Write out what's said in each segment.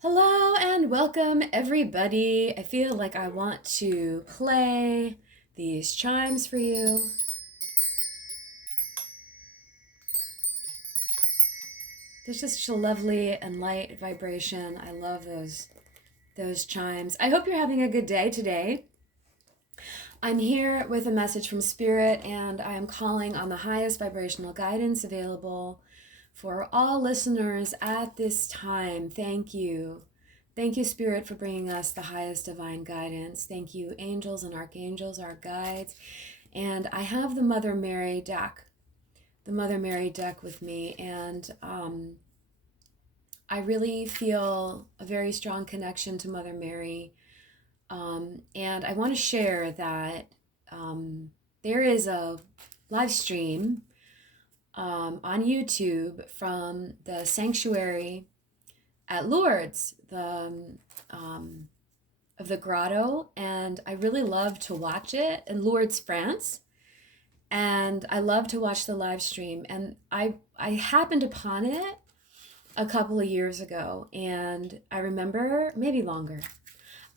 Hello and welcome, everybody. I feel like I want to play these chimes for you. There's just such a lovely and light vibration. I love those chimes. I hope you're having a good day today. I'm here with a message from Spirit, and I am calling on the highest vibrational guidance available for all listeners at this time. Thank you. Thank you, Spirit, for bringing us the highest divine guidance. Thank you, angels and archangels, our guides. And I have the Mother Mary deck, with me, and I really feel a very strong connection to Mother Mary. And I want to share that there is a live stream on YouTube from the sanctuary at Lourdes, of the grotto, and I really love to watch it in Lourdes, France. And I love to watch the live stream. And I happened upon it a couple of years ago, and I remember, maybe longer,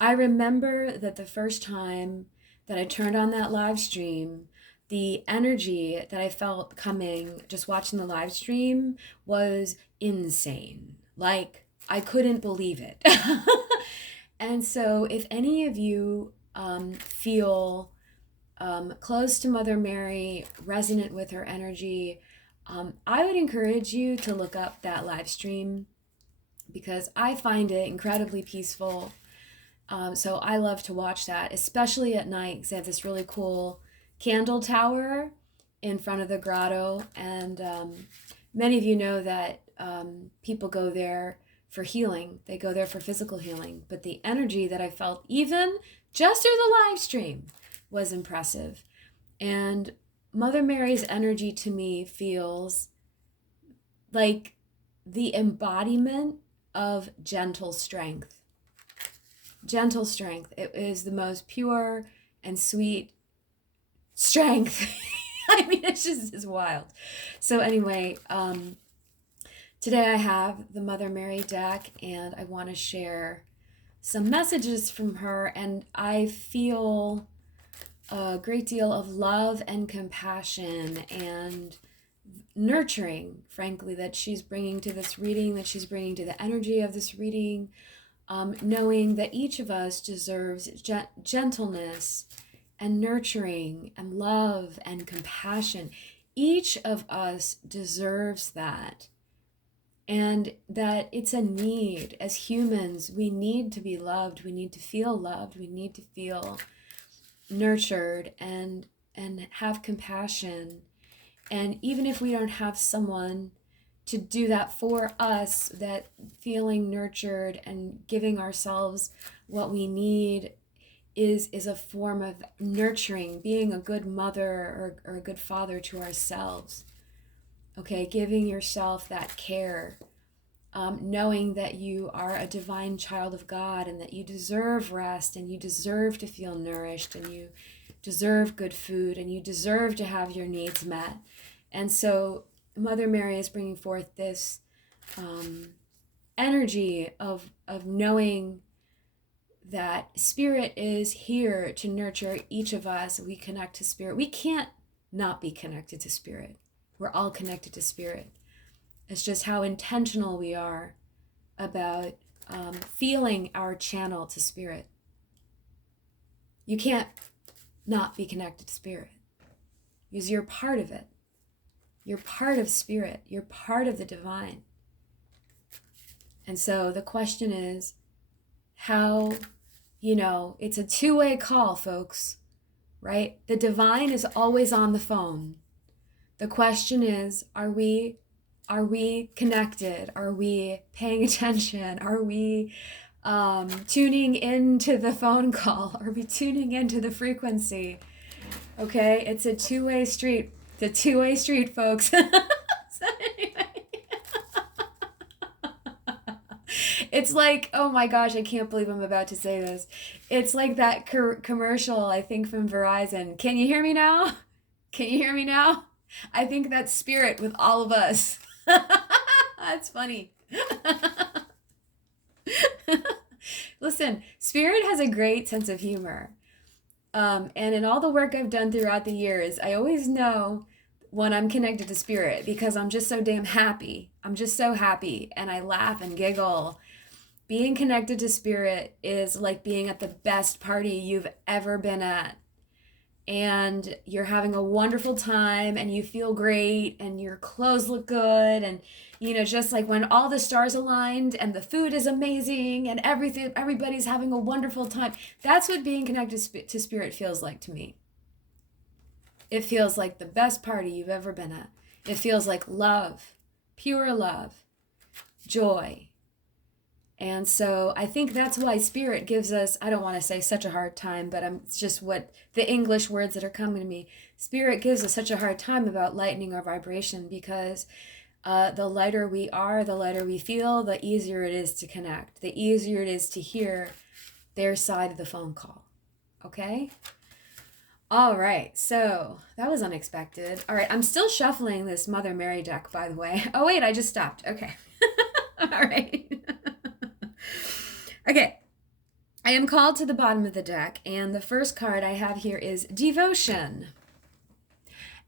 I remember that the first time that I turned on that live stream, the energy that I felt coming just watching the live stream was insane. Like, I couldn't believe it. And so, if any of you feel close to Mother Mary, resonant with her energy, I would encourage you to look up that live stream because I find it incredibly peaceful. So I love to watch that, especially at night, because they have this really cool candle tower in front of the grotto. And many of you know that people go there for healing. They go there for physical healing. But the energy that I felt, even just through the live stream, was impressive. And Mother Mary's energy to me feels like the embodiment of gentle strength. Gentle strength. It is the most pure and sweet strength. I mean, it's wild. So anyway, today I have the Mother Mary deck, and I want to share some messages from her, and I feel a great deal of love and compassion and nurturing, frankly, that she's bringing to this reading, that she's bringing to the energy of this reading, knowing that each of us deserves gentleness and nurturing and love and compassion. Each of us deserves that. And that it's a need. As humans, we need to be loved. We need to feel loved. We need to feel nurtured and have compassion. And even if we don't have someone to do that for us, that feeling nurtured and giving ourselves what we need is a form of nurturing, being a good mother or a good father to ourselves. Okay, giving yourself that care, knowing that you are a divine child of God and that you deserve rest and you deserve to feel nourished and you deserve good food and you deserve to have your needs met. And so Mother Mary is bringing forth this energy of knowing that Spirit is here to nurture each of us. We connect to Spirit. We can't not be connected to Spirit. We're all connected to Spirit. It's just how intentional we are about feeling our channel to Spirit. You can't not be connected to Spirit because you're part of it. You're part of Spirit. You're part of the divine. And so the question is how, it's a two-way call, folks, right? The divine is always on the phone. The question is, are we connected? Are we paying attention? Are we tuning into the phone call? Are we tuning into the frequency? Okay, it's a two-way street. It's a two-way street, folks. So anyway. It's like, oh my gosh, I can't believe I'm about to say this. It's like that commercial, I think, from Verizon. Can you hear me now? Can you hear me now? I think that's Spirit with all of us. That's funny. Listen, Spirit has a great sense of humor. And in all the work I've done throughout the years, I always know when I'm connected to Spirit because I'm just so damn happy. I'm just so happy and I laugh and giggle. Being connected to Spirit is like being at the best party you've ever been at. And you're having a wonderful time and you feel great and your clothes look good and just like when all the stars aligned and the food is amazing and everybody's having a wonderful time. That's what being connected to Spirit feels like to me. It feels like the best party you've ever been at. It feels like love, pure love, joy. And so I think that's why Spirit gives us, I don't want to say such a hard time, but it's just what the English words that are coming to me. Spirit gives us such a hard time about lightening our vibration because the lighter we are, the lighter we feel, the easier it is to connect, the easier it is to hear their side of the phone call. Okay? All right, so that was unexpected. All right, I'm still shuffling this Mother Mary deck, by the way. Oh, wait, I just stopped. Okay. All right. Okay, I am called to the bottom of the deck, and the first card I have here is Devotion.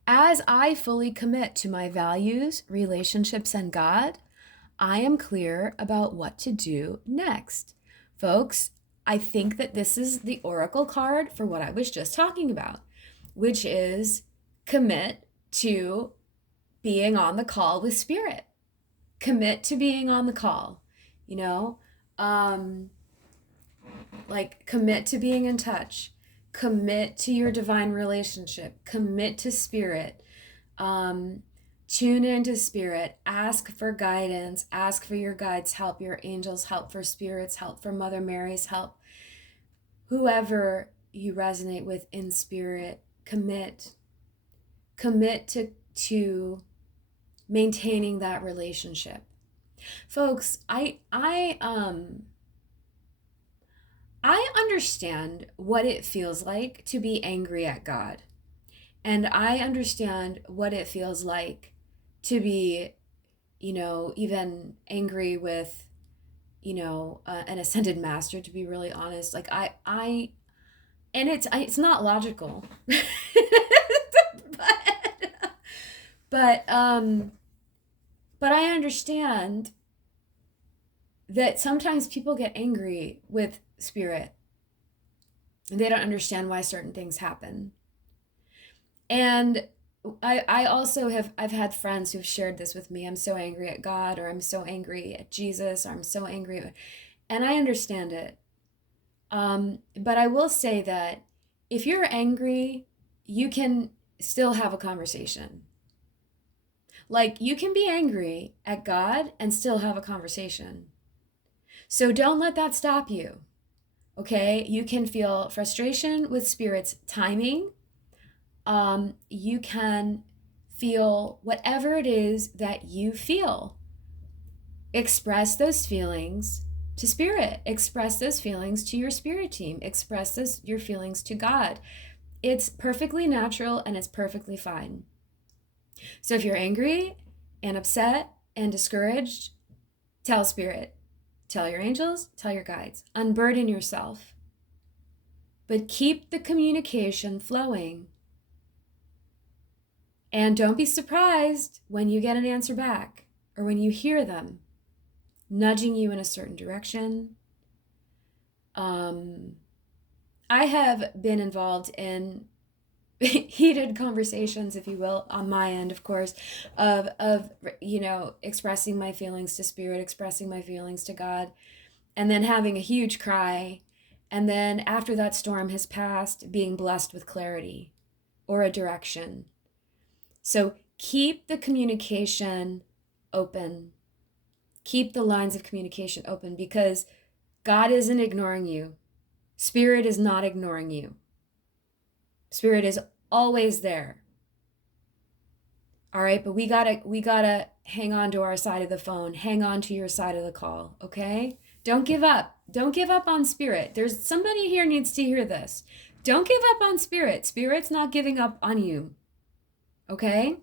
As I fully commit to my values, relationships, and God, I am clear about what to do next. Folks, I think that this is the oracle card for what I was just talking about, which is commit to being on the call with Spirit. Commit to being on the call, like commit to being in touch, commit to your divine relationship, commit to Spirit, tune into Spirit, ask for guidance, ask for your guides' help, your angels' help, for Spirit's help, for Mother Mary's help. Whoever you resonate with in Spirit, commit to maintaining that relationship. Folks, I understand what it feels like to be angry at God. And I understand what it feels like to be, even angry with, an ascended master, to be really honest. Like and it's not logical. but I understand that sometimes people get angry with Spirit and they don't understand why certain things happen. And I also I've had friends who've shared this with me. I'm so angry at God, or I'm so angry at Jesus, or I'm so angry. And I understand it. But I will say that if you're angry, you can still have a conversation. Like, you can be angry at God and still have a conversation. So don't let that stop you. Okay? You can feel frustration with Spirit's timing. You can feel whatever it is that you feel. Express those feelings to Spirit. Express those feelings to your Spirit team. Express your feelings to God. It's perfectly natural and it's perfectly fine. So if you're angry and upset and discouraged, tell Spirit. Tell your angels, tell your guides. Unburden yourself. But keep the communication flowing. And don't be surprised when you get an answer back or when you hear them nudging you in a certain direction. I have been involved in heated conversations, if you will, on my end, of course, of expressing my feelings to Spirit, expressing my feelings to God, and then having a huge cry, and then after that storm has passed, being blessed with clarity or a direction. So keep the communication open. Keep the lines of communication open, because God isn't ignoring you. Spirit is not ignoring you. Spirit is always there. All right, but we gotta hang on to our side of the phone. Hang on to your side of the call, okay? Don't give up. Don't give up on Spirit. There's somebody here needs to hear this. Don't give up on Spirit. Spirit's not giving up on you. Okay?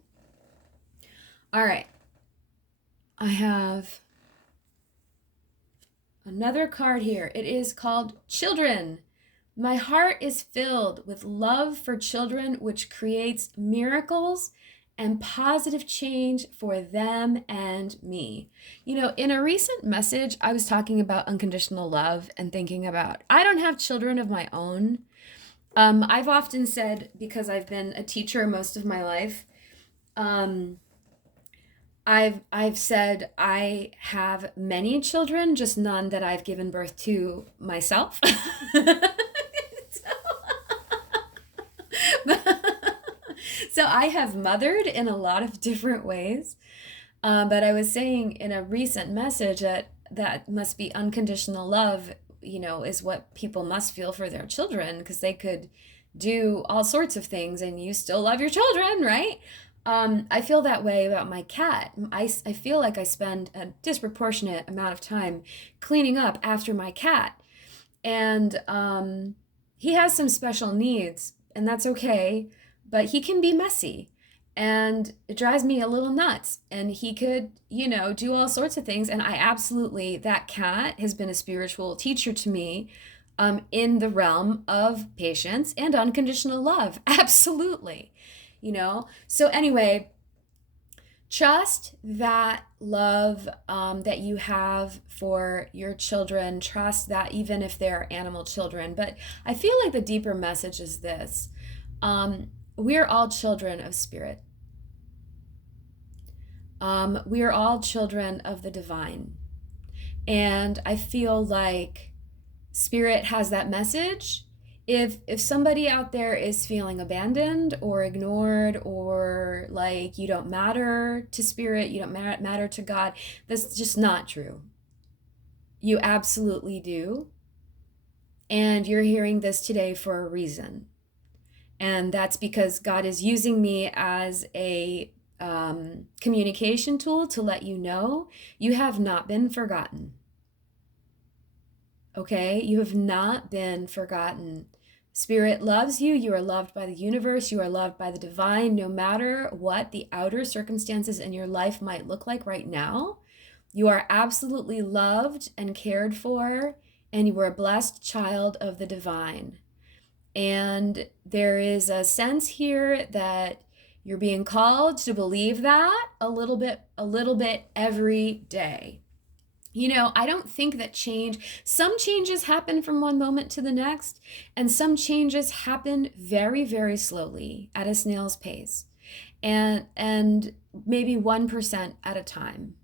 All right. I have another card here. It is called Children. My heart is filled with love for children, which creates miracles and positive change for them and me. You know, in a recent message, I was talking about unconditional love and thinking about, I don't have children of my own. I've often said, because I've been a teacher most of my life, I've said I have many children, just none that I've given birth to myself. So I have mothered in a lot of different ways. But I was saying in a recent message that must be unconditional love, you know, is what people must feel for their children, because they could do all sorts of things and you still love your children, right? I feel that way about my cat. I feel like I spend a disproportionate amount of time cleaning up after my cat. And he has some special needs, and that's okay, but he can be messy. And it drives me a little nuts. And he could, you know, do all sorts of things. And I absolutely, that cat has been a spiritual teacher to me in the realm of patience and unconditional love. Absolutely. You know? So anyway, trust that love that you have for your children. Trust that even if they're animal children. But I feel like the deeper message is this. We're all children of spirit. We are all children of the divine. And I feel like spirit has that message. If somebody out there is feeling abandoned or ignored, or like you don't matter to spirit, you don't matter to God, that's just not true. You absolutely do. And you're hearing this today for a reason. And that's because God is using me as a communication tool to let you know you have not been forgotten. Okay? You have not been forgotten. Spirit loves you. You are loved by the universe. You are loved by the divine, no matter what the outer circumstances in your life might look like right now. You are absolutely loved and cared for, and you are a blessed child of the divine. And there is a sense here that you're being called to believe that a little bit every day. You know, I don't think that some changes happen from one moment to the next, and some changes happen very, very slowly at a snail's pace, and maybe 1% at a time.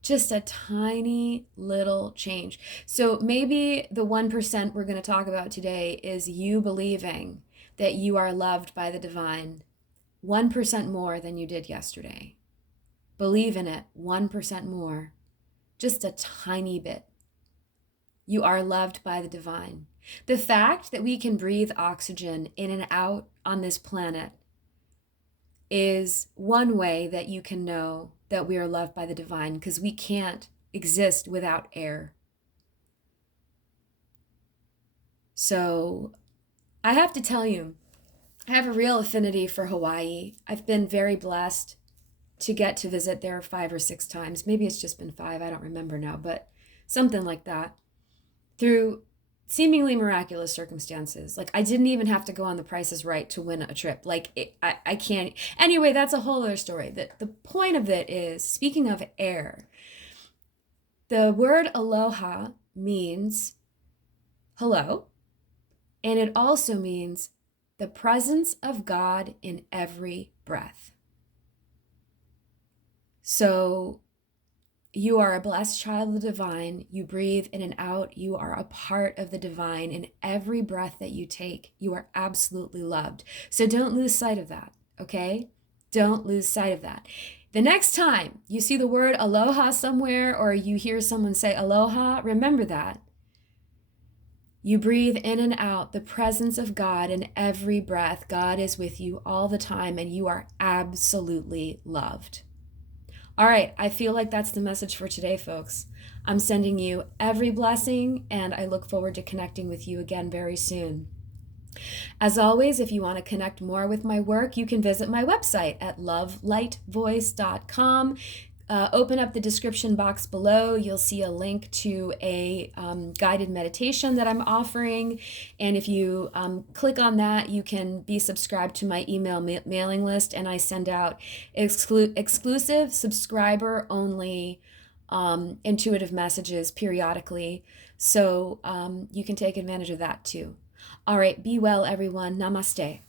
Just a tiny little change. So maybe the 1% we're going to talk about today is you believing that you are loved by the divine 1% more than you did yesterday. Believe in it 1% more. Just a tiny bit. You are loved by the divine. The fact that we can breathe oxygen in and out on this planet is one way that you can know that we are loved by the divine, because we can't exist without air. So I have to tell you, I have a real affinity for Hawaii. I've been very blessed to get to visit there 5 or 6 times. Maybe it's just been 5, I don't remember now, but something like that. Through seemingly miraculous circumstances. Like, I didn't even have to go on The Price is Right to win a trip. Like, I can't. Anyway, that's a whole other story. The point of it is, speaking of air, the word aloha means hello, and it also means the presence of God in every breath. So you are a blessed child of the divine. You breathe in and out. You are a part of the divine in every breath that you take. You are absolutely loved. So don't lose sight of that, okay? Don't lose sight of that. The next time you see the word aloha somewhere, or you hear someone say aloha, remember that. You breathe in and out the presence of God in every breath. God is with you all the time, and you are absolutely loved. All right, I feel like that's the message for today, folks. I'm sending you every blessing, and I look forward to connecting with you again very soon. As always, if you want to connect more with my work, you can visit my website at lovelightvoice.com. open up the description box below, you'll see a link to a guided meditation that I'm offering. And if you click on that, you can be subscribed to my email mailing list, and I send out exclusive subscriber only intuitive messages periodically. So you can take advantage of that too. All right, be well, everyone. Namaste.